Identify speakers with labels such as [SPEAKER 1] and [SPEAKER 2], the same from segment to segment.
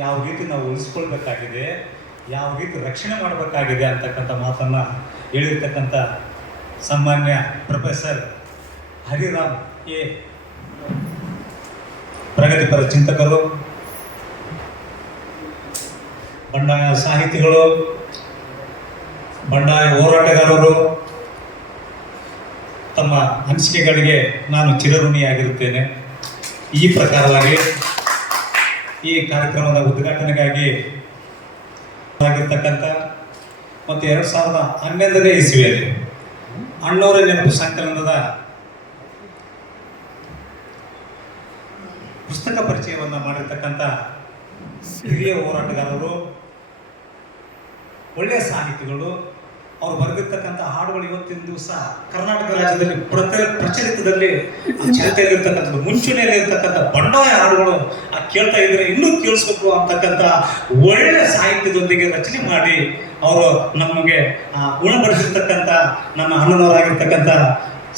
[SPEAKER 1] ಯಾವ ರೀತಿ ನಾವು ಉಳಿಸ್ಕೊಳ್ಬೇಕಾಗಿದೆ, ಯಾವ ರೀತಿ ರಕ್ಷಣೆ ಮಾಡಬೇಕಾಗಿದೆ ಅಂತಕ್ಕಂಥ ಮಾತನ್ನು ಹೇಳಿರ್ತಕ್ಕಂಥ ಸಾಮಾನ್ಯ ಪ್ರೊಫೆಸರ್ ಹರಿರಾಮ್ ಎ. ಪ್ರಗತಿಪರ ಚಿಂತಕರು, ಬಂಡಾಯ ಸಾಹಿತಿಗಳು, ಬಂಡಾಯ ಹೋರಾಟಗಾರರು, ತಮ್ಮ ಅನಿಸಿಕೆಗಳಿಗೆ ನಾನು ಚಿರಋಣಿಯಾಗಿರುತ್ತೇನೆ. ಈ ಪ್ರಕಾರವಾಗಿ ಈ ಕಾರ್ಯಕ್ರಮದ ಉದ್ಘಾಟನೆಗಾಗಿ ಆಗಿರ್ತಕ್ಕಂಥ ಮತ್ತು ಎರಡು ಸಾವಿರದ ಹನ್ನೊಂದನೇ ಇಸ್ವಿಯಲ್ಲಿ ಅಣ್ಣೂರ ನೆನಪು ಸಂಕಲನದ ಪುಸ್ತಕ ಪರಿಚಯವನ್ನು ಮಾಡಿರ್ತಕ್ಕಂಥ ಹಿರಿಯ ಹೋರಾಟಗಾರರು, ಒಳ್ಳೆಯ ಸಾಹಿತಿಗಳು ಅವರು ಬರೆದಿರ್ತಕ್ಕಂಥ ಹಾಡುಗಳು ಇವತ್ತಿನ ದಿವಸ ಕರ್ನಾಟಕ ರಾಜ್ಯದಲ್ಲಿ ಪ್ರತಿ ಪ್ರಚಲಿತದಲ್ಲಿ ಆ ಮುಂಚೂಣಿಯಲ್ಲಿ ಇರ್ತಕ್ಕಂಥ ಬಂಡಾಯ ಹಾಡುಗಳು ಆ ಕೇಳ್ತಾ ಇದ್ರೆ ಇನ್ನೂ ಕೇಳಿಸ್ಬೇಕು ಅಂತಕ್ಕಂಥ ಒಳ್ಳೆ ಸಾಹಿತ್ಯದೊಂದಿಗೆ ರಚನೆ ಮಾಡಿ ಅವರು ನಮಗೆ ಆ, ಉಣಬಡಿಸಿರ್ತಕ್ಕಂಥ ನಮ್ಮ ಅಣ್ಣನವರಾಗಿರ್ತಕ್ಕಂಥ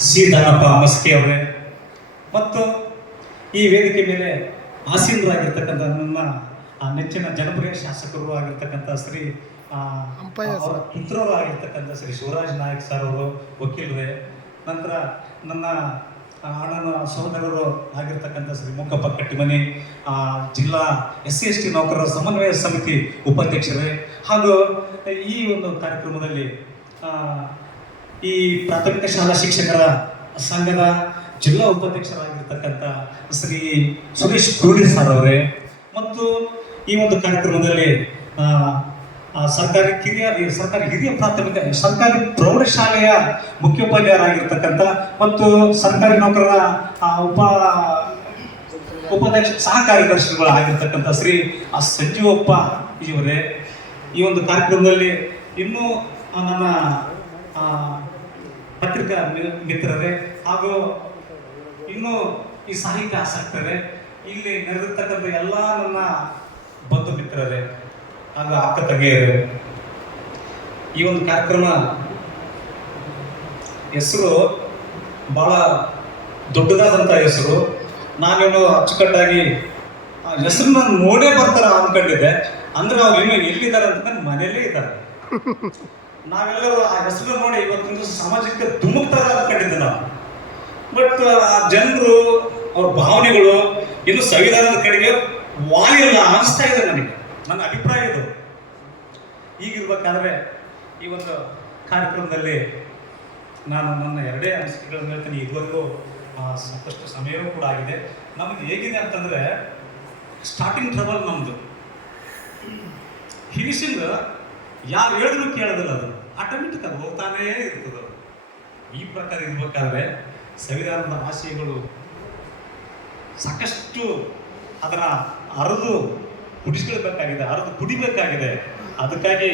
[SPEAKER 1] ಸಿ ದಾನಪ್ಪ ಮಸ್ಕಿ ಅವರೇ. ಮತ್ತು ಈ ವೇದಿಕೆ ಮೇಲೆ ಆಸೀನರಾಗಿರ್ತಕ್ಕಂಥ ಆ ನೆಚ್ಚಿನ ಜನಪ್ರಿಯ ಶಾಸಕರು ಆಗಿರ್ತಕ್ಕಂಥ ಶ್ರೀ ಅವರ ಪುತ್ರರು ಆಗಿರ್ತಕ್ಕಂಥ ಶ್ರೀ ಶಿವರಾಜ್ ನಾಯಕ್ ಸರ್ ಅವರು ವಕೀಲರೇ ನಂತರ ನನ್ನ ಅಣ್ಣನ ಸಹೋದರರು ಆಗಿರ್ತಕ್ಕಂಥ ಶ್ರೀ ಮುಖಪ್ಪ ಕಟ್ಟಿಮನಿ ಆ, ಜಿಲ್ಲಾ ಎಸ್ ಸಿ ಎಸ್ ಟಿ ನೌಕರರ ಸಮನ್ವಯ ಸಮಿತಿ ಉಪಾಧ್ಯಕ್ಷರೇ. ಹಾಗೂ ಈ ಒಂದು ಕಾರ್ಯಕ್ರಮದಲ್ಲಿ ಈ ಪ್ರಾಥಮಿಕ ಶಾಲಾ ಶಿಕ್ಷಕರ ಸಂಘದ ಜಿಲ್ಲಾ ಉಪಾಧ್ಯಕ್ಷರಾಗಿರ್ತಕ್ಕಂಥ ಶ್ರೀ ಸುರೇಶ್ ಕ್ರೂಡಿ ಸರ್ ಅವರೇ ಮತ್ತು ಈ ಒಂದು ಕಾರ್ಯಕ್ರಮದಲ್ಲಿ ಸರ್ಕಾರಿ ಕಿರಿಯ ಸರ್ಕಾರಿ ಹಿರಿಯ ಪ್ರಾಥಮಿಕ, ಸರ್ಕಾರಿ ಪ್ರೌಢಶಾಲೆಯ ಮುಖ್ಯೋಪಾಧ್ಯಾಯರಾಗಿರ್ತಕ್ಕಂಥ ಮತ್ತು ಸರ್ಕಾರಿ ನೌಕರರ ಉಪ ಉಪಾಧ್ಯಕ್ಷ ಸಹ ಕಾರ್ಯದರ್ಶಿಗಳು ಶ್ರೀ ಆ ಸಂಜೀವಪ್ಪ ಇವರೇ ಈ ಒಂದು ಕಾರ್ಯಕ್ರಮದಲ್ಲಿ ಇನ್ನೂ ನನ್ನ ಪತ್ರಿಕಾ ಮಿತ್ರರೇ ಹಾಗೂ ಇನ್ನೂ ಈ ಸಾಹಿತ್ಯ ಆಸಕ್ತರೇ, ಇಲ್ಲಿ ನಡೆದಿರ್ತಕ್ಕಂಥ ಎಲ್ಲ ನನ್ನ ಬಂಧು ಮಿತ್ರರೇ ಹಾಗೂ ಅಕ್ಕ ತಂಗಿಯರೇ, ಈ ಒಂದು ಕಾರ್ಯಕ್ರಮ ಹೆಸರು ಬಹಳ ದೊಡ್ಡದಾದಂಥ ಹೆಸರು. ನಾನೇನು ಅಚ್ಚುಕಟ್ಟಾಗಿ ಆ ಹೆಸರನ್ನ ನೋಡೇ ಬರ್ತಾರ ಅನ್ಕೊಂಡಿದ್ದೆ. ಅಂದ್ರೆ ಅವ್ರು ಇನ್ನೂ ಎಲ್ಲಿದ್ದಾರೆ ಅಂತ ನನ್ನ ಮನೆಯಲ್ಲೇ ಇದ್ದಾರೆ. ನಾವೆಲ್ಲರೂ ಆ ಹೆಸರು ನೋಡಿ ಇವತ್ತೊಂದು ಸಮಾಜಕ್ಕೆ ಧುಮುಕ್ತಾರ ಅನ್ಕೊಂಡಿದ್ದೆ ನಾವು. ಬಟ್ ಆ ಜನರು, ಅವ್ರ ಭಾವನೆಗಳು ಇನ್ನು ಸಂವಿಧಾನದ ಕಡೆಗೆ ವಾಲಿಯಲ್ಲ ಅನಿಸ್ತಾ ಇದೆ ನನಗೆ. ನನ್ನ ಅಭಿಪ್ರಾಯ ಇದು. ಈಗಿರ್ಬೇಕಾದ್ರೆ ಈ ಒಂದು ಕಾರ್ಯಕ್ರಮದಲ್ಲಿ ನಾನು ನನ್ನ ಎರಡೇ ಅನಿಸಿಕೆಗಳನ್ನು ಹೇಳ್ತೀನಿ. ಇದುವರೆಗೂ ಸಾಕಷ್ಟು ಸಮಯವೂ ಕೂಡ ಆಗಿದೆ. ನಮಗೆ ಹೇಗಿದೆ ಅಂತಂದ್ರೆ ಸ್ಟಾರ್ಟಿಂಗ್ ಟ್ರಬಲ್ ನಮ್ಮದು ಫಿನಿಶಿಂಗ್ ಯಾರು ಹೇಳಿದ್ರು ಕೇಳೋದಿಲ್ಲ ಅದು. ಆಟೋಮೆಟಿಕ್ ಅದು ಹೋಗ್ತಾನೇ ಇರ್ತದೆ ಅದು. ಈ ಪ್ರಕಾರ ಇರ್ಬೇಕಾದ್ರೆ, ಸಂವಿಧಾನದ ಆಶಯಗಳು ಸಾಕಷ್ಟು ಅದರ ಅರದು ಕುಡಿಸ್ಕೊಳ್ಬೇಕಾಗಿದೆ ಅರದು ಕುಡಿಬೇಕಾಗಿದೆ. ಅದಕ್ಕಾಗಿ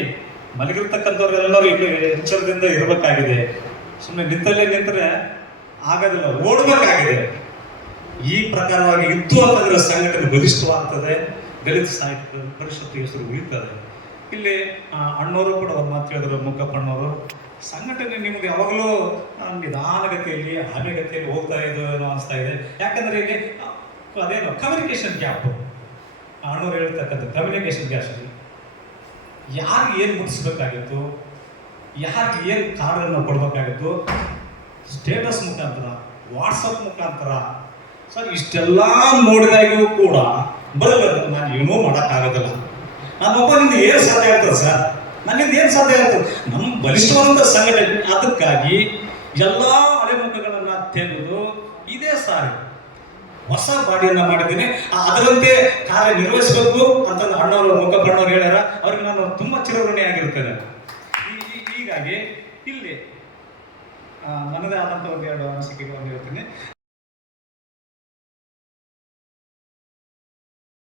[SPEAKER 1] ಮಲಗಿರ್ತಕ್ಕಂಥವ್ರೆಲ್ಲರೂ ಇಲ್ಲಿ ಎಚ್ಚರದಿಂದ ಇರಬೇಕಾಗಿದೆ. ಸುಮ್ಮನೆ ನಿಂತಲ್ಲೇ ನಿಂತರೆ ಆಗೋದಿಲ್ಲ, ಓಡಬೇಕಾಗಿದೆ. ಈ ಪ್ರಕಾರವಾಗಿ ಇತ್ತು ಅಂತಂದ್ರೆ ಸಂಘಟನೆ ಬಲಿಷ್ಠವಾಗ್ತದೆ ದಲಿತ ಸಾಹಿತ್ಯ ಪರಿಷತ್ತು ಹೆಸರು ಉಳಿತದೆ. ಇಲ್ಲಿ ಅಣ್ಣವರು ಕೂಡ ಒಂದು ಮಾತು ಹೇಳಿದ್ರು ಮುಖಪ್ಪಣ್ಣವರು ಸಂಘಟನೆ ನಿಮ್ಗೆ ಯಾವಾಗಲೂ ನಿಧಾನಗತಿಯಲ್ಲಿ ಆಮೆಗತಿಯಲ್ಲಿ ಹೋಗ್ತಾ ಇದೆ ಏನೋ ಅನಿಸ್ತಾ ಇದೆ. ಯಾಕಂದ್ರೆ ಇಲ್ಲಿ ಅದೇನು? ಕಮ್ಯುನಿಕೇಶನ್ ಗ್ಯಾಪ್ ಅಣ್ಣವ್ರು ಹೇಳ್ತಕ್ಕಂಥ ಕಮ್ಯುನಿಕೇಷನ್ ಗ್ಯಾಪ್ ಯಾರಿಗೆ ಏನು ಮುಟ್ಟಿಸ್ಬೇಕಾಗಿತ್ತು? ಯಾರಿಗೆ ಏನು ಕಾರ್ಡನ್ನು ಕೊಡಬೇಕಾಗಿತ್ತು? ಸ್ಟೇಟಸ್ ಮುಖಾಂತರ ವಾಟ್ಸಪ್ ಮುಖಾಂತರ. ಸರ್ ಇಷ್ಟೆಲ್ಲ ನೋಡಿದಾಗ್ಯೂ ಕೂಡ ಬರಬೇಕು ನಾನು ಏನೂ ಮಾಡೋಕ್ಕಾಗೋದಿಲ್ಲ. ನನ್ನೊಬ್ಬನಿಂದ ಏನು ಸಾಧ್ಯ ಆಗ್ತದೆ ಸರ್? ನನ್ನಿಂದ ಏನು ಸಾಧ್ಯ ಆಗ್ತದೆ? ನಮ್ಮ ಬಲಿಷ್ಠವಾದಂಥ ಸಂಘಟನೆ. ಅದಕ್ಕಾಗಿ ಎಲ್ಲ ಅಲೆಮುಖಗಳನ್ನು ತೆಗೆದು ಇದೇ ಸಾರಿ ಹೊಸ ಬಾಡಿಯನ್ನ ಮಾಡಿದ್ದೀನಿ. ಅದರಂತೆ ಅದರಂತೆ ಕಾರ್ಯನಿರ್ವಹಿಸಬೇಕು ಅಂತ ಅಣ್ಣವರು ಮುಖಪಣ್ಣವ್ರು ಹೇಳ್ಯಾರ. ಅವ್ರಿಗೆ ನಾನು ತುಂಬಾ ಚಿರಋಣಿ ಆಗಿರ್ತೇನೆ ಹೀಗಾಗಿ ಇಲ್ಲಿ ಮನದ ಆದಂಥ ಒಂದು ಎರಡು ಅನಿಸಿಕೆಗಳನ್ನು ಹೇಳ್ತೀನಿ.